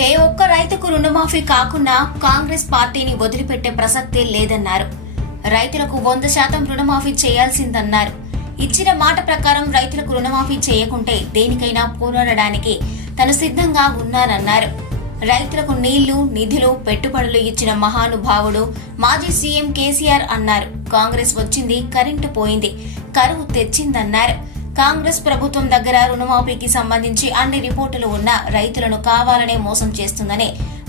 ఏ ఒక్క రైతుకు రుణమాఫీ కాకుండా కాంగ్రెస్ పార్టీని వదిలిపెట్టే ప్రసక్తే లేదన్నారు. రైతులకు 100% రుణమాఫీ చేయాల్సిందన్నారు. ఇచ్చిన మాట ప్రకారం రైతులకు రుణమాఫీ చేయకుంటే దేనికైనా పోరాడడానికి తను సిద్ధంగా ఉన్నానన్నారు. రైతులకు నీళ్లు, నిధులు, పెట్టుబడులు ఇచ్చిన మహానుభావుడు మాజీ సీఎం కేసీఆర్ అన్నారు. కాంగ్రెస్ వచ్చింది, కరెంటు పోయింది, కరువు తెచ్చిందన్నారు. కాంగ్రెస్ ప్రభుత్వం దగ్గర రుణమాఫీకి సంబంధించి అన్ని రిపోర్టులు ఉన్నా రైతులను కావాలనే మోసం చేస్తుందని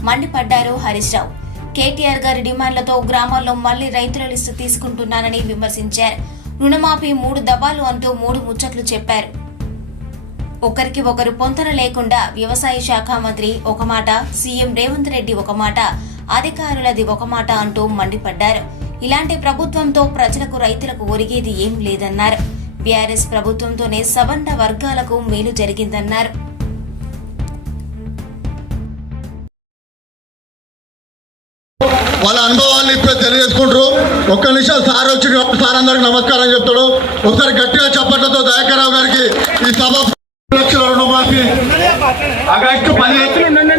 మండిపడ్డారు హరీష్ రావు. కేటీఆర్ గారి డిమాండ్లతో గ్రామాల్లో మళ్లీ రైతుల లిస్టు తీసుకుంటున్నానని విమర్శించారు. రుణమాఫీ 3 దఫాలు అంటూ 3 ముచ్చట్లు చెప్పారు. ఒకరికి ఒకరు పొంతన లేకుండా వ్యవసాయ శాఖ మంత్రి ఒక మాట, సీఎం రేవంత్ రెడ్డి ఒక మాట, అధికారులది ఒక మాట అంటూ మండిపడ్డారు. ఇలాంటి ప్రభుత్వంతో ప్రజలకు, రైతులకు ఒరిగేది ఏం లేదన్నారు. బీఆర్ఎస్ ప్రభుత్వంతోనే సవర్ణ వర్గాలకు మేలు జరిగిందన్నారు. వాళ్ళ అనుభవాన్ని ఇప్పుడు తెలియజేసుకుంటారు. ఒక్క నిమిషం సార్ వచ్చి సార్ అందరికి నమస్కారం చెప్తాడు. ఒకసారి గట్టిగా చప్పట్లతో దయాకర్రావు గారికి ఈ సభ లక్షల రుణమాఫీ ఆగస్టు 10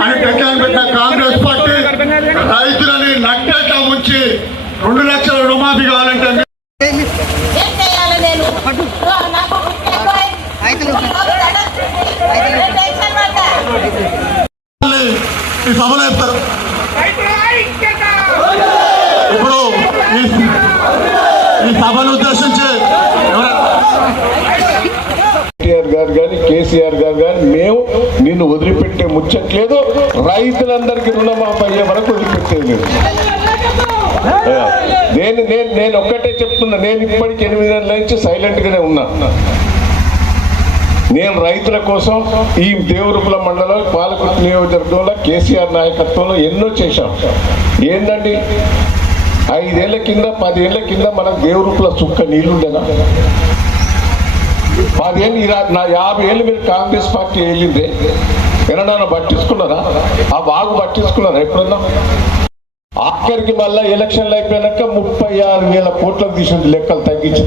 అని డెడ్లైన్ పెట్టిన కాంగ్రెస్ పార్టీ రైతులని నట్టేట ఉంచి 2 లక్షల రుణమాఫీ కావాలంటే ఈ సభలో చెప్తారు. ఇప్పుడు ఈ సభను ఉద్దేశించి కేసీఆర్ గారు కానీ మేము నిన్ను వదిలిపెట్టే ముచ్చట్లేదు. రైతులందరికీ రుణమాఫీ అయ్యే వరకు వదిలిపెట్టేది లేదు. నేను ఒక్కటే చెప్తున్నా, నేను ఇప్పటికి 8 నెలల నుంచి సైలెంట్ గానే ఉన్నా. నేను రైతుల కోసం ఈ దేవరూపుల మండలం పాలకుర్తి నియోజకవర్గంలో కేసీఆర్ నాయకత్వంలో ఎన్నో చేశాం. ఏంటండి 5 ఏళ్ల కింద 10 ఏళ్ల కింద మనకు దేవరూపుల చుక్క నీళ్లుండేనా? 10 ఏళ్ళు నా 50 ఏళ్ళు మీరు కాంగ్రెస్ పార్టీ వెళ్ళిందే ఎన్నడన్నా పట్టించుకున్నారా? ఆ వాగు పట్టించుకున్నారా ఎప్పుడన్నా? ఆఖరికి మళ్ళా ఎలక్షన్లు అయిపోయాక 36,000 కోట్లకు తీసింది లెక్కలు తగ్గించి.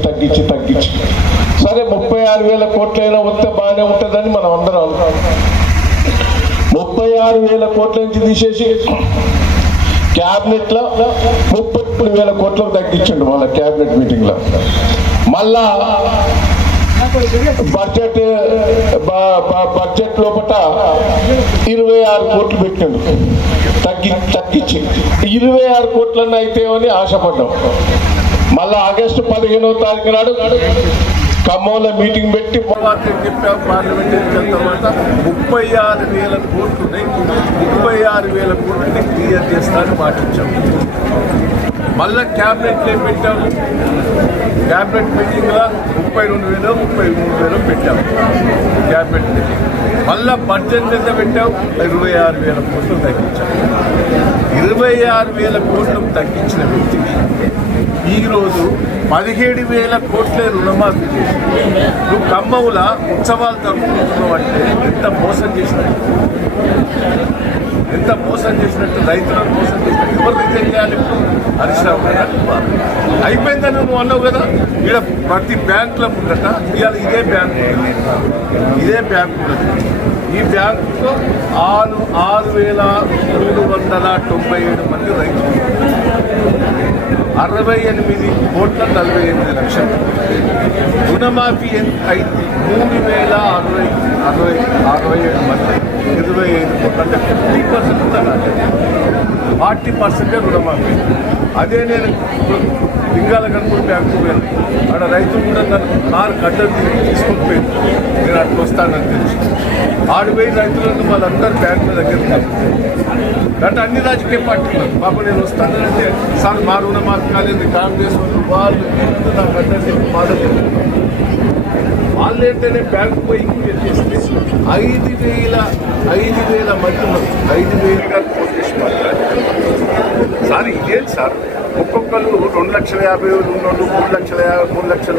సరే 36,000 కోట్లైనా వస్తే బాగానే ఉంటుందని మనం అందరం 36,000 కోట్ల నుంచి తీసేసి క్యాబినెట్ లో 33,000 కోట్లకు తగ్గించండి. వాళ్ళ క్యాబినెట్ మీటింగ్ లో మళ్ళా బడ్జెట్ లోపల 26 కోట్లు పెట్టిండు. తగ్గించి 26 కోట్లన్నా అయితేమని ఆశపడ్డాం. మళ్ళా ఆగస్టు 15వ తారీఖు నాడు ఖమ్మంలో మీటింగ్ పెట్టి చెప్పాం. పార్లమెంట్ ఎన్నికల తర్వాత 36,000 కోట్లు ఉన్నాయి. 36,000 కోట్లని క్లియర్ చేస్తానని మాటించాం. మళ్ళా క్యాబినెట్లో ఏం పెట్టాము? క్యాబినెట్ మీటింగ్లో 32,000 33,000 పెట్టాము క్యాబినెట్ మీటింగ్. మళ్ళా బడ్జెట్ ఎంత పెట్టాము? 26,000 కోట్లు తగ్గించాము. 26,000 కోట్లు తగ్గించిన వ్యక్తికి ఈరోజు 17,000 కోట్లే రుణమాఫీ చేసి నువ్వు ఖమ్మంలో ఉత్సవాలు జరుపుకుంటున్నావు అంటే ఎంత మోసం చేసినట్టు రైతులను మోసం చేసినట్టు. ఎవరు రిజైన్ చేయాలి? హరీష్ రావు గారు అయిపోయిందని నువ్వు అన్నావు కదా. ఇక్కడ ప్రతి బ్యాంకుల ముందట ఇవాళ ఇదే బ్యాంకు ఈ బ్యాంకులో 6,397 మంది రైతులు, 68 కోట్ల 48 లక్షలు రుణమాఫీ అయింది. 3,067 మంది 25 కోట్లు అంటే 40% రుణమాఫీ. అదే నేను లింగాల కనుక బ్యాంకు పోయాను. ఆడ రైతులు కూడా నన్ను కారు కట్టలు తీసుకొని పోయింది. నేను అట్లా వస్తానని తెలిసి ఆడిపోయి రైతులను వాళ్ళందరూ బ్యాంకుల దగ్గర అంటే అన్ని రాజకీయ పార్టీలు బాబు నేను వస్తానంటే సార్ మా రుణమాఫీ కాలేదు, కాంగ్రెస్ వాళ్ళు నా కట్టండి బాధలు వాళ్ళు ఏంటనే బ్యాంకు పోయి చేస్తే 5,000 మంది 5,000 గారు ఫోన్ చేసి మాట్లాడారు. సార్ ఇదేంటి సార్ ఒక్కొక్కరు 2,50,000 ఉన్నోళ్ళు, 3 లక్షల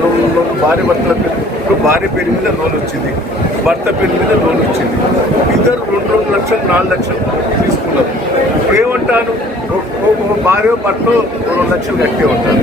లోన్ ఉన్నోళ్ళు, భార్య భర్తల పేరు. ఇప్పుడు భార్య పేరు మీద లోన్ వచ్చింది, భర్త పేరు మీద లోన్ వచ్చింది. ఇద్దరు 2 లక్షలు 4 లక్షలు తీసుకున్నారు. ఇప్పుడు ఏమంటాను? భార్య భర్త 2 లక్షలు కట్టే ఉంటారు.